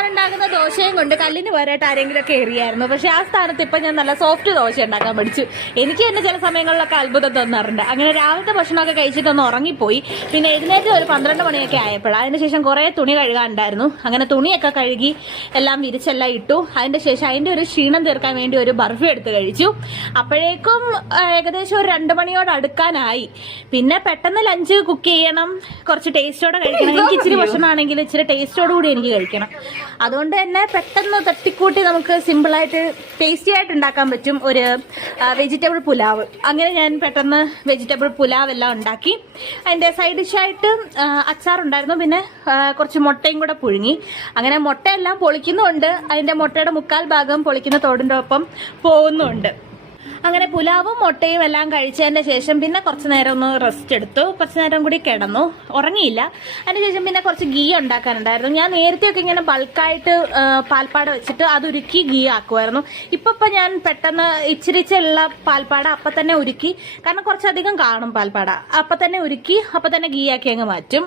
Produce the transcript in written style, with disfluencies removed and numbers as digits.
ഞാൻ ഉണ്ടാക്കുന്ന ദോശയും കൊണ്ട് കല്ലിന് പോരായിട്ട് ആരെങ്കിലും ഒക്കെ എറിയായിരുന്നു. പക്ഷെ ആ സ്ഥാനത്ത് ഇപ്പൊ ഞാൻ നല്ല സോഫ്റ്റ് ദോശ ഉണ്ടാക്കാൻ പഠിച്ചു. എനിക്ക് തന്നെ ചില സമയങ്ങളിലൊക്കെ അത്ഭുതം തോന്നാറുണ്ട്. അങ്ങനെ രാവിലത്തെ ഭക്ഷണമൊക്കെ കഴിച്ചിട്ടൊന്ന് ഉറങ്ങിപ്പോയി. പിന്നെ എഴുന്നേറ്റ് ഒരു 12 മണിയൊക്കെ ആയപ്പോൾ അതിനുശേഷം കുറെ തുണി കഴുകാനുണ്ടായിരുന്നു. അങ്ങനെ തുണിയൊക്കെ കഴുകി എല്ലാം വിരിച്ചെല്ലാം ഇട്ടു. അതിന്റെ ശേഷം അതിന്റെ ഒരു ക്ഷീണം തീർക്കാൻ വേണ്ടി ഒരു ബർഫി എടുത്ത് കഴിച്ചു. അപ്പോഴേക്കും ഏകദേശം ഒരു 2 മണിയോട് അടുക്കാനായി. പിന്നെ പെട്ടെന്ന് ലഞ്ച് കുക്ക് ചെയ്യണം, കുറച്ച് ടേസ്റ്റോടെ കഴിക്കണം. എനിക്ക് ഇച്ചിരി ഭക്ഷണമാണെങ്കിൽ ഇച്ചിരി ടേസ്റ്റോട് കൂടി എനിക്ക് കഴിക്കണം. അതുകൊണ്ട് തന്നെ പെട്ടെന്ന് തട്ടിക്കൂട്ടി നമുക്ക് സിമ്പിളായിട്ട് ടേസ്റ്റി ആയിട്ട് ഉണ്ടാക്കാൻ പറ്റും ഒരു വെജിറ്റബിൾ പുലാവ്. അങ്ങനെ ഞാൻ പെട്ടെന്ന് വെജിറ്റബിൾ പുലാവ് എല്ലാം ഉണ്ടാക്കി. അതിന്റെ സൈഡ് ഡിഷായിട്ട് അച്ചാറുണ്ടായിരുന്നു. പിന്നെ കുറച്ച് മുട്ടയും കൂടെ പുഴുങ്ങി. അങ്ങനെ മുട്ടയെല്ലാം പൊളിക്കുന്നുണ്ട്. അതിന്റെ മുട്ടയുടെ 1/4 ഭാഗം പൊളിക്കുന്ന തോടിന്റെ ഒപ്പം പോകുന്നുണ്ട്. അങ്ങനെ പുലാവും മുട്ടയും എല്ലാം കഴിച്ചതിന്റെ ശേഷം പിന്നെ കുറച്ച് നേരം ഒന്ന് റെസ്റ്റ് എടുത്തു. കുറച്ച് നേരം കൂടി കിടന്നു, ഉറങ്ങിയില്ല. അതിനുശേഷം പിന്നെ കുറച്ച് ഗീ ഉണ്ടാക്കാനുണ്ടായിരുന്നു. ഞാൻ നേരത്തെയൊക്കെ ഇങ്ങനെ ബൾക്കായിട്ട് പാൽപ്പാട വെച്ചിട്ട് അത് ഉരുക്കി ഗീ ആക്കുമായിരുന്നു. ഇപ്പൊ ഞാൻ പെട്ടെന്ന് ഇച്ചിരിച്ചുള്ള പാൽപ്പാട അപ്പം തന്നെ ഉരുക്കി, കാരണം കുറച്ചധികം കാണും പാൽപ്പാട, അപ്പം തന്നെ ഉരുക്കി അപ്പം തന്നെ ഗീ ആക്കി അങ്ങ് മാറ്റും.